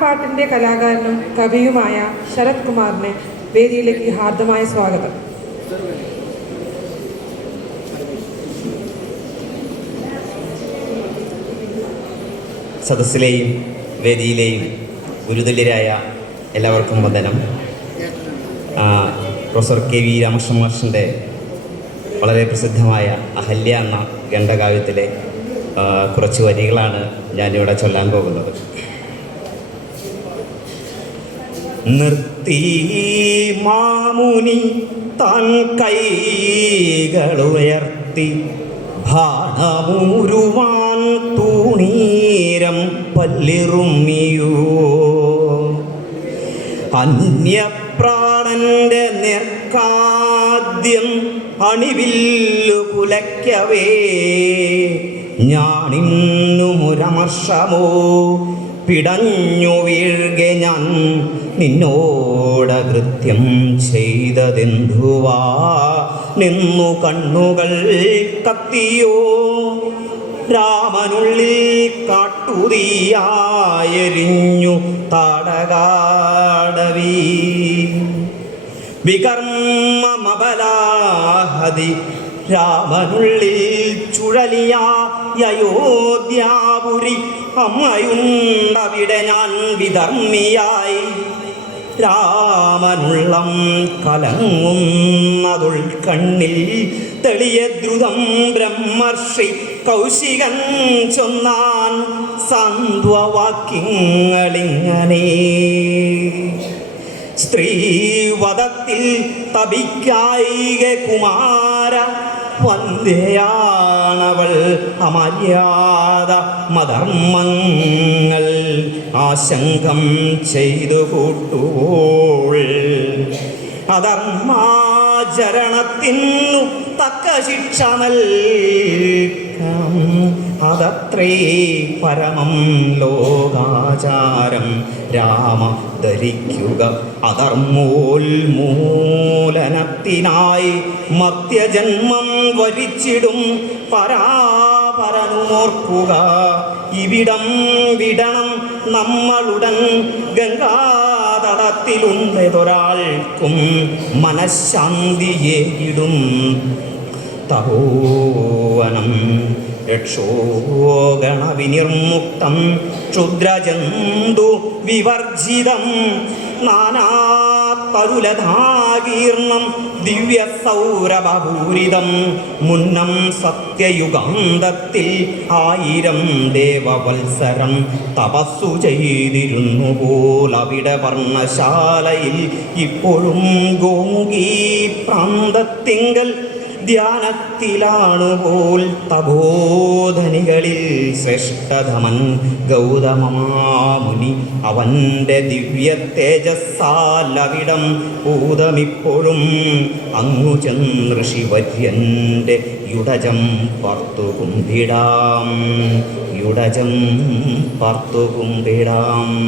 നാട്ടുപാട്ടിന്റെ കലാകാരനും കവിയുമായ ശരത് കുമാറിനെ വേദിയിലേക്ക് ഹാർദമായ സ്വാഗതം. സദസ്സിലെയും വേദിയിലെയും ഗുരുതുല്യരായ എല്ലാവർക്കും വന്ദനം. പ്രൊഫസർ കെ വി രാമകൃഷ്ണ മാഷിന്റെ വളരെ പ്രസിദ്ധമായ അഹല്യ എന്ന ഖണ്ഡകാവ്യത്തിലെ കുറച്ച് വരികളാണ് ഞാനിവിടെ ചൊല്ലാൻ പോകുന്നത്. നിർത്തി മാമുനി താൻ കൈകളുയർത്തി ഭാണമൂരുവാൻ തൂണീരം പല്ലിറുമ്മിയോ അന്യപ്രാണന്റെ നിർക്കാദ്യം അണിവില്ലു കുലയ്ക്കവേ. ഞാനിന്നു മുരമർഷമോ പിടഞ്ഞു വീഴുക ഞാൻ നിന്നോട് കൃത്യം ചെയ്തതെന്തുവാ? നിന്നു കണ്ണുകൾ കത്തിയോ? രാമനുള്ളിൽ കാട്ടുതീയായെരിഞ്ഞു താടകാടവി. വികർമ്മമബലാഹതി രാമനുള്ളിൽ ചുഴലിയായോധ്യാപുരി അമ്മയുണ്ടവിടെ ഞാൻ വിധർമ്മിയായി. രാമനുള്ളം കലങ്ങുന്നതുൾ കണ്ണിൽ തെളിയ ദ്രുതം ബ്രഹ്മർഷി കൗശികൻ ചൊന്നാൻ സന്ധ്വവാക്യങ്ങളിങ്ങനെ സ്ത്രീവധത്തിൽ തപിക്കായിക കുമാര വന്ധ്യയാണവൾ അമര്യാദ മധർമ്മങ്ങൾ ആശങ്കം ചെയ്തു കൂട്ടുവോൾ അധർമാചരണത്തിനു തക്ക ശിക്ഷ നൽകാം. അതത്രേ പരമം ലോകാചാരം. രാമ ധരിക്കുക അധർമ്മോന്മൂലനത്തിനായി മത്യജന്മം വരിച്ചിടും. പരാപരനുമോർക്കുക. ഇവിടം വിടണം നമ്മളുടൻ ഗംഗാതടത്തിലുണ്ടതൊരാൾക്കും മനഃശാന്തിയേകിടും തപോവനം രക്ഷോഗണവിനിർമുക്തം ക്ഷുദ്രജന്തു വിവർജിതം. നാനാതരുലധാകീർണം ദിവ്യസൗരഭൂരിതം മുന്നം സത്യയുഗാന്തത്തിൽ ആയിരം ദേവവത്സരം തപസ്സു ചെയ്തിരുന്നു പോലവിടെ വർണശാലയിൽ. ഇപ്പോഴും ഗോമുഖി പ്രാന്തത്തിങ്കൽ ധ്യാനത്തിലാണുപോൽ തബോധനികളിൽ ശ്രേഷ്ഠതമൻ ഗൗതമമാമുനി. അവന്റെ ദിവ്യ തേജസ്സാലവിടം ഭൂതമിപ്പോഴും അങ്ങു ചന്ദ്രശിവര്യന്റെ യുടജം പാർത്തു കുമ്പിടാം. യുടജം പാർത്തു കുമ്പിടാം.